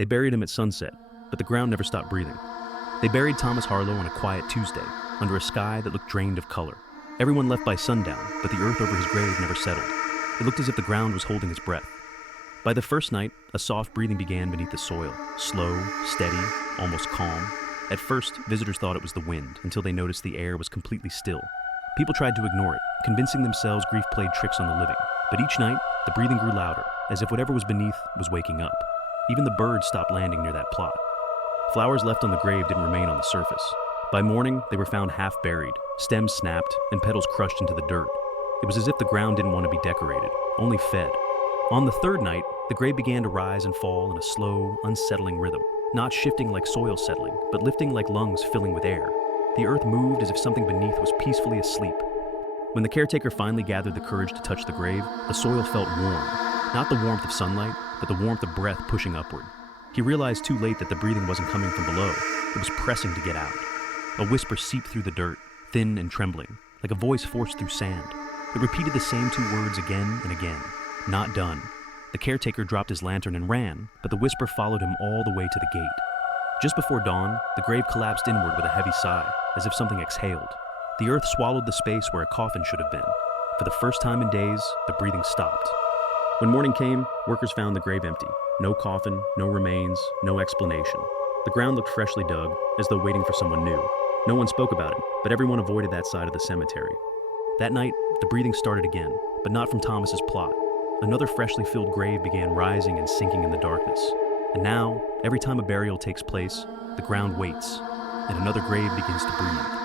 They buried him at sunset, but the ground never stopped breathing. They buried Thomas Harlow on a quiet Tuesday, under a sky that looked drained of color. Everyone left by sundown, but the earth over his grave never settled. It looked as if the ground was holding its breath. By the first night, a soft breathing began beneath the soil, slow, steady, almost calm. At first, visitors thought it was the wind, until they noticed the air was completely still. People tried to ignore it, convincing themselves grief played tricks on the living. But each night, the breathing grew louder, as if whatever was beneath was waking up. Even the birds stopped landing near that plot. Flowers left on the grave didn't remain on the surface. By morning, they were found half buried, stems snapped, and petals crushed into the dirt. It was as if the ground didn't want to be decorated, only fed. On the third night, the grave began to rise and fall in a slow, unsettling rhythm, not shifting like soil settling, but lifting like lungs filling with air. The earth moved as if something beneath was peacefully asleep. When the caretaker finally gathered the courage to touch the grave, the soil felt warm. Not the warmth of sunlight, but the warmth of breath pushing upward. He realized too late that the breathing wasn't coming from below. It was pressing to get out. A whisper seeped through the dirt, thin and trembling, like a voice forced through sand. It repeated the same two words again and again. Not done. The caretaker dropped his lantern and ran, but the whisper followed him all the way to the gate. Just before dawn, the grave collapsed inward with a heavy sigh, as if something exhaled. The earth swallowed the space where a coffin should have been. For the first time in days, the breathing stopped. When morning came, workers found the grave empty. No coffin, no remains, no explanation. The ground looked freshly dug, as though waiting for someone new. No one spoke about it, but everyone avoided that side of the cemetery. That night, the breathing started again, but not from Thomas's plot. Another freshly filled grave began rising and sinking in the darkness. And now, every time a burial takes place, the ground waits, and another grave begins to breathe.